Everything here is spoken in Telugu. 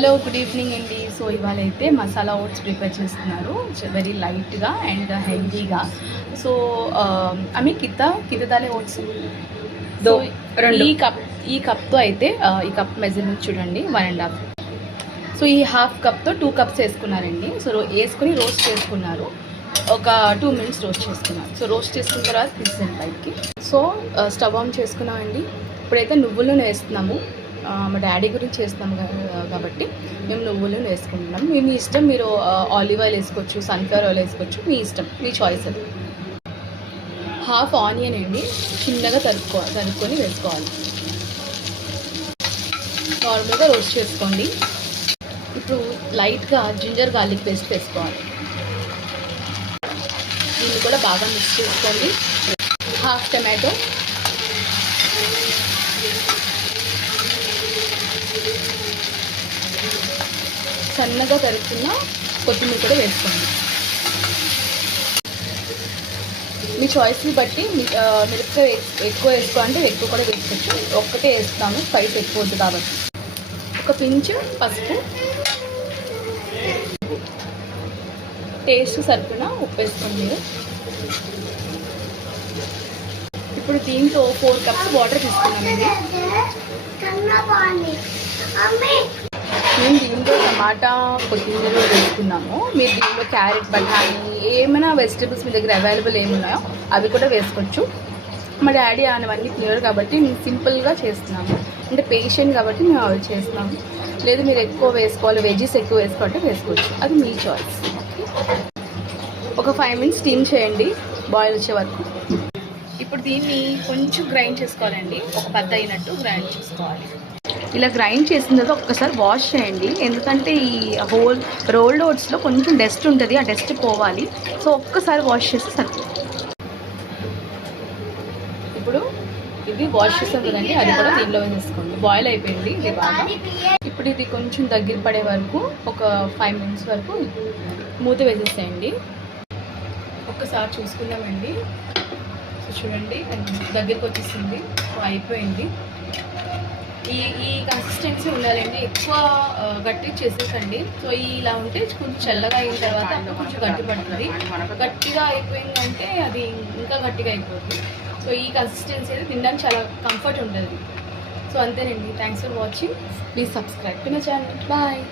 హలో గుడ్ ఈవినింగ్ అండి. సో ఇవాళ అయితే మసాలా ఓట్స్ ప్రిపేర్ చేస్తున్నారు, వెరీ లైట్గా అండ్ హెల్దీగా. సో అవి కిత దాలే ఓట్స్. సో ఈ కప్తో అయితే ఈ కప్ మెజర్మెంట్ చూడండి 1.5. సో ఈ హాఫ్ కప్తో 2 కప్స్ వేసుకున్నారండి. సో వేసుకుని రోస్ట్ చేసుకున్నారు, ఒక 2 మినిట్స్ రోస్ట్ చేసుకున్నారు. సో రోస్ట్ చేసుకున్న తర్వాత తీసేయండి బయటికి. సో స్టవ్ ఆన్ చేసుకున్నామండి. ఇప్పుడైతే నువ్వుల నూనె వేస్తున్నాము. మా డాడీ గురించి చేస్తున్నాం కాబట్టి మేము నువ్వులు వేసుకుంటున్నాం. మీ ఇష్టం, మీరు ఆలివ్ ఆయిల్ వేసుకోవచ్చు, సన్ఫ్లవర్ ఆయిల్ వేసుకోవచ్చు, మీ ఇష్టం, మీ చాయిస్ అది. హాఫ్ ఆనియన్ అండి, చిన్నగా తరుక్కొని వేసుకోవాలి. నార్మల్గా రోస్ట్ చేసుకోండి. ఇప్పుడు లైట్గా జింజర్ గార్లిక్ పేస్ట్ వేసుకోవాలి. దీన్ని కూడా బాగా మిక్స్ చేసుకోండి. హాఫ్ టమాటో, సన్నగా తరుక్కున్న కొత్తిమీర కూడా వేసుకోండి. మీ చాయిస్ని బట్టి మిరపకాయ ఎక్కువ వేసుకోవాలంటే ఎక్కువ కూడా వేసుకోవచ్చు. ఒక్కటే వేస్తాము, స్పైస్ ఎక్కువ వద్దు కాబట్టి. ఒక పించ్ పసుపు, టేస్ట్ సరిపడా ఉప్పు వేసుకోండి. ఇప్పుడు దీంతో 4 కప్స్ వాటర్ తీసుకున్నామండి. మేము దీంట్లో టమాటా, కొత్తిమీర వేసుకున్నాము. మీరు దీంట్లో క్యారెట్, బఠానీ, ఏమైనా వెజిటేబుల్స్ మీ దగ్గర అవైలబుల్ ఏమున్నాయో అవి కూడా వేసుకోవచ్చు. మా డాడీ అవన్నీ తినరు కాబట్టి మేము సింపుల్గా చేస్తున్నాము. అంటే పేషెంట్ కాబట్టి మేము అవి చేస్తున్నాము. లేదు మీరు ఎక్కువ వేసుకోవాలి, వెజ్జీస్ ఎక్కువ వేసుకోవాలంటే వేసుకోవచ్చు, అది మీ చాయిస్. ఒక 5 మినిట్స్ స్టీమ్ చేయండి, బాయిల్ వచ్చే వరకు. ఇప్పుడు దీన్ని కొంచెం గ్రైండ్ చేసుకోవాలండి, ఒక బద్ద అయినట్టు గ్రైండ్ చేసుకోవాలి. ఇలా గ్రైండ్ చేసిన తర్వాత ఒక్కసారి వాష్ చేయండి, ఎందుకంటే ఈ రోల్డ్ ఓట్స్లో కొంచెం డస్ట్ ఉంటుంది, ఆ డస్ట్ పోవాలి. సో ఒక్కసారి వాష్ చేస్తే సరిపోతుంది. ఇప్పుడు ఇది వాష్ చేస్తాం కదండి, అది కూడా దీనిలో వేసేసుకోండి. బాయిల్ అయిపోయింది ఇది బాగా. ఇప్పుడు ఇది కొంచెం దగ్గర పడే వరకు ఒక 5 మినిట్స్ వరకు మూత వేసేసేయండి. ఒక్కసారి చూసుకుందామండి. సో చూడండి దగ్గరికి వచ్చేసింది. సో అయిపోయింది. ఈ కన్సిస్టెన్సీ ఉండాలండి, ఎక్కువ గట్టిగా చేసేసండి. సో ఇలా ఉంటే కొంచెం చల్లగా అయిన తర్వాత కొంచెం గట్టి పడుతుంది. గట్టిగా అయిపోయిందంటే అది ఇంకా గట్టిగా అయిపోతుంది. సో ఈ కన్సిస్టెన్సీ అయితే తినడానికి చాలా కంఫర్ట్ ఉంటుంది. సో అంతేనండి. Thanks for watching. Please subscribe to my channel. Bye.